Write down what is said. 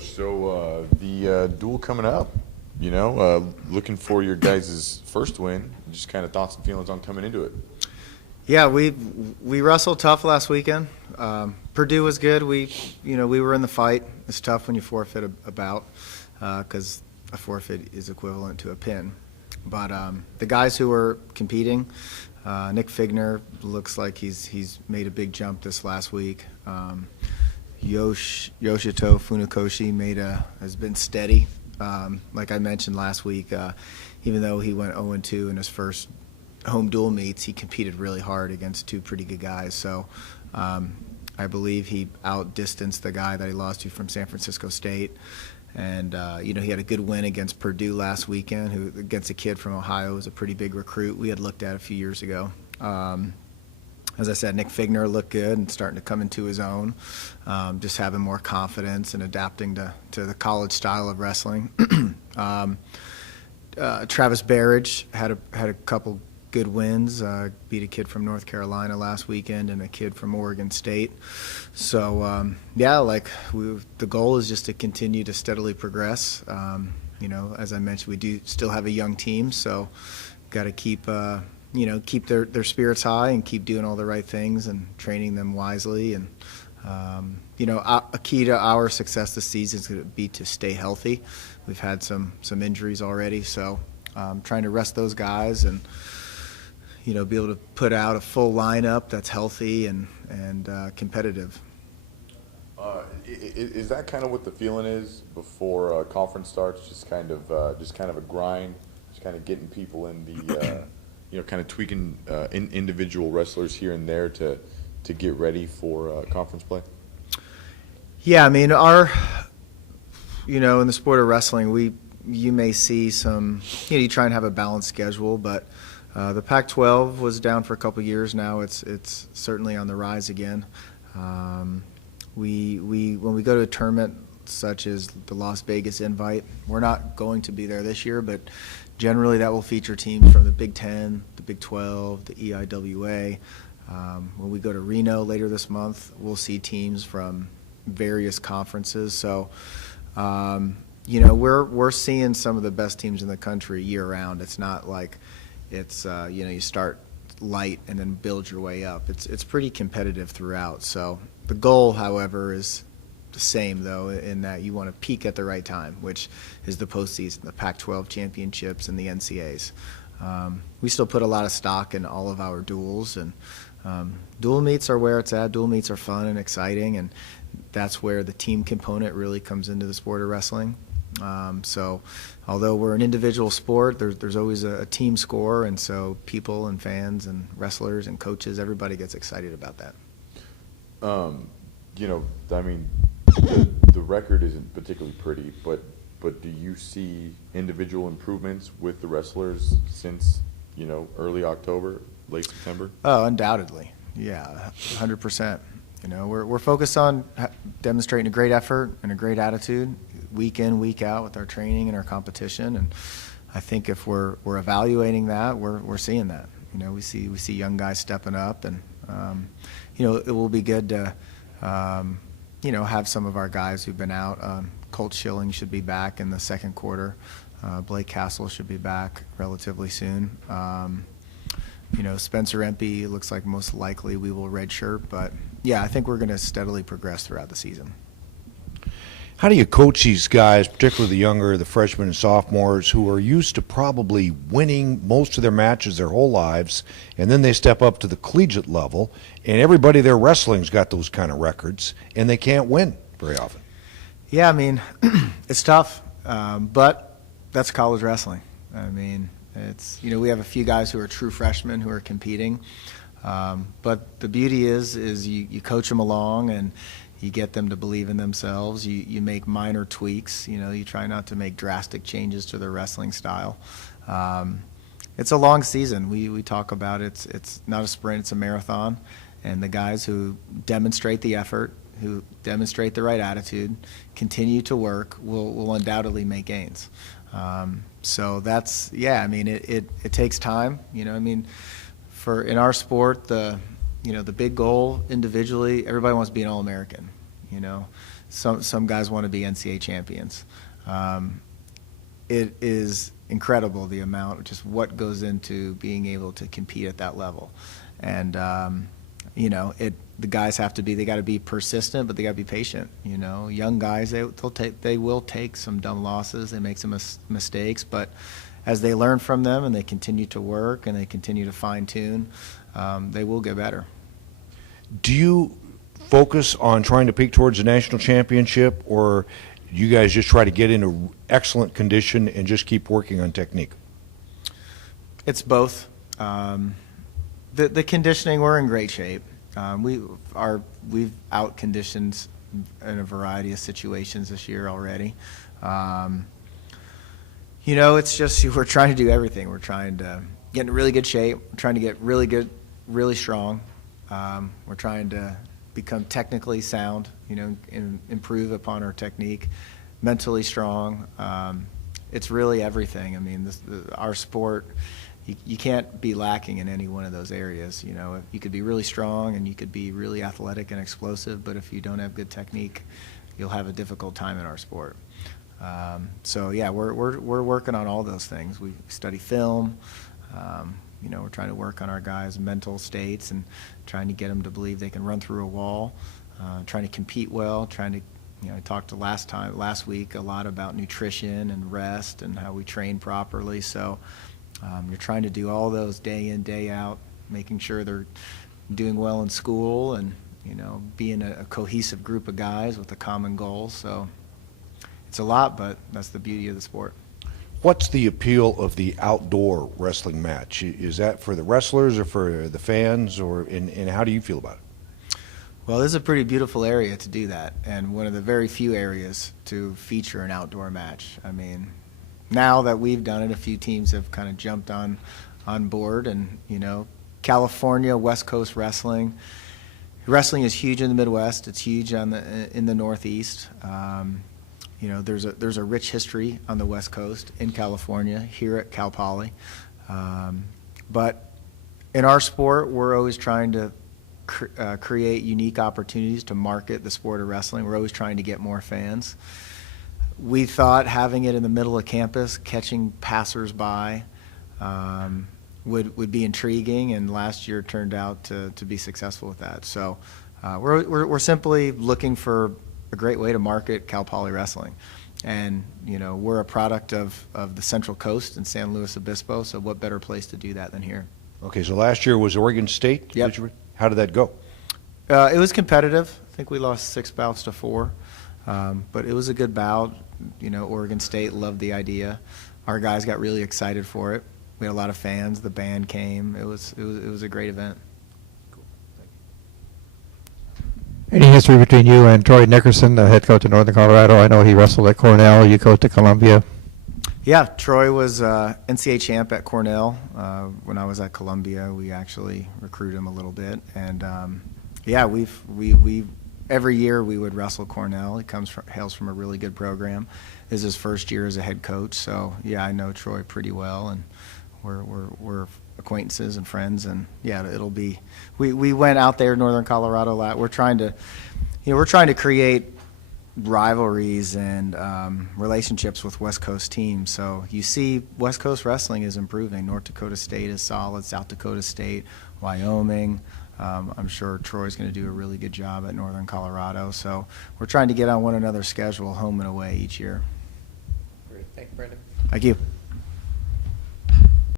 Coach, so the duel coming up, looking for your guys' first win. Just kind of thoughts and feelings on coming into it. Yeah, we wrestled tough last weekend. Purdue was good. We were in the fight. It's tough when you forfeit a bout because a forfeit is equivalent to a pin. But the guys who were competing, Nick Figner looks like he's made a big jump this last week. Yoshito Funakoshi has been steady. Like I mentioned last week, even though he went 0-2 in his first home dual meets, he competed really hard against two pretty good guys. So I believe he outdistanced the guy that he lost to from San Francisco State. And, he had a good win against Purdue last weekend, against a kid from Ohio who was a pretty big recruit we had looked at a few years ago. As I said, Nick Figner looked good and starting to come into his own, just having more confidence and adapting to the college style of wrestling. Travis Barrage had a couple good wins, beat a kid from North Carolina last weekend and a kid from Oregon State. So, the goal is just to continue to steadily progress. As I mentioned, we do still have a young team, so got to keep their spirits high and keep doing all the right things and training them wisely. And, a key to our success this season is going to be to stay healthy. We've had some injuries already, so trying to rest those guys and, be able to put out a full lineup that's healthy and competitive. Is that kind of what the feeling is before conference starts? Just kind of a grind, just kind of getting people in the, kind of tweaking individual wrestlers here and there to get ready for conference play. Yeah, I mean, in the sport of wrestling, you may see some, you try and have a balanced schedule, but the Pac-12 was down for a couple years now. It's certainly on the rise again. When we go to a tournament such as the Las Vegas Invite, we're not going to be there this year, but generally that will feature teams from the Big Ten, the Big 12, the EIWA. When we go to Reno later this month, we'll see teams from various conferences. So, we're seeing some of the best teams in the country year-round. It's not like it's you start light and then build your way up. It's pretty competitive throughout. So the goal, however, is the same though, in that you want to peak at the right time, which is the postseason, the Pac-12 championships, and the NCAAs. We still put a lot of stock in all of our duels, and dual meets are where it's at. Dual meets are fun and exciting, and that's where the team component really comes into the sport of wrestling. So although we're an individual sport, there's always a team score, and so people and fans and wrestlers and coaches, everybody gets excited about that. The record isn't particularly pretty, but do you see individual improvements with the wrestlers since, early October, late September? Oh, undoubtedly. Yeah, 100%. We're focused on demonstrating a great effort and a great attitude week in, week out with our training and our competition. And I think if we're evaluating that, we're seeing that. We see young guys stepping up, and it will be good to have some of our guys who've been out. Colt Schilling should be back in the second quarter. Blake Castle should be back relatively soon. Spencer Empey looks like most likely we will redshirt, but yeah, I think we're going to steadily progress throughout the season. How do you coach these guys, particularly the younger, the freshmen and sophomores, who are used to probably winning most of their matches their whole lives, and then they step up to the collegiate level, and everybody there wrestling's got those kind of records, and they can't win very often? Yeah, I mean, it's tough, but that's college wrestling. I mean, it's we have a few guys who are true freshmen who are competing, but the beauty is you coach them along and you get them to believe in themselves. You make minor tweaks. You try not to make drastic changes to their wrestling style. It's a long season. We talk about it's not a sprint, it's a marathon. And the guys who demonstrate the effort, who demonstrate the right attitude, continue to work, will undoubtedly make gains. So that's, yeah, I mean, it takes time. In our sport, the big goal individually, everybody wants to be an All-American. some guys want to be NCAA champions. It is incredible the amount, just what goes into being able to compete at that level. And, the guys they got to be persistent, but they got to be patient. Young guys, they will take some dumb losses, they make some mistakes, but as they learn from them and they continue to work and they continue to fine tune, they will get better. Do you focus on trying to peak towards the national championship, or you guys just try to get into excellent condition and just keep working on technique? It's both. The conditioning, we're in great shape. We've out conditioned in a variety of situations this year already. It's just we're trying to do everything. We're trying to get in really good shape. We're trying to get really good, really strong. We're trying to become technically sound, and improve upon our technique, mentally strong. It's really everything. I mean, our sport, you can't be lacking in any one of those areas. You could be really strong and you could be really athletic and explosive, but if you don't have good technique, you'll have a difficult time in our sport. So yeah, we're working on all those things. We study film. We're trying to work on our guys' mental states and trying to get them to believe they can run through a wall, trying to compete well, I talked last week a lot about nutrition and rest and how we train properly. So you're trying to do all those day in, day out, making sure they're doing well in school and, being a cohesive group of guys with a common goal. So it's a lot, but that's the beauty of the sport. What's the appeal of the outdoor wrestling match? Is that for the wrestlers or for the fans, and how do you feel about it? Well, this is a pretty beautiful area to do that, and one of the very few areas to feature an outdoor match. I mean, now that we've done it, a few teams have kind of jumped on board, and California, West Coast wrestling. Wrestling is huge in the Midwest. It's huge in the Northeast. There's a rich history on the West Coast in California, here at Cal Poly. But in our sport, we're always trying to create unique opportunities to market the sport of wrestling. We're always trying to get more fans. We thought having it in the middle of campus, catching passersby, would be intriguing, and last year turned out to be successful with that. So we're simply looking for a great way to market Cal Poly wrestling. And, we're a product of the Central Coast in San Luis Obispo, so what better place to do that than here? Okay, so last year was Oregon State? Yep. How did that go? It was competitive. I think we lost 6 bouts to 4. But it was a good bout. Oregon State loved the idea. Our guys got really excited for it. We had a lot of fans. The band came. It was a great event. Any history between you and Troy Nickerson, the head coach of Northern Colorado? I know he wrestled at Cornell. You coached at Columbia. Yeah, Troy was NCAA champ at Cornell. When I was at Columbia, we actually recruited him a little bit, and we every year we would wrestle Cornell. He hails from a really good program. This is his first year as a head coach, so yeah, I know Troy pretty well, and we're acquaintances and friends, and yeah, it'll be. We went out there, Northern Colorado. We're trying to create rivalries and relationships with West Coast teams. So you see, West Coast wrestling is improving. North Dakota State is solid. South Dakota State, Wyoming. I'm sure Troy's going to do a really good job at Northern Colorado. So we're trying to get on one another's schedule, home and away each year. Great. Thank you, Brendan. Thank you.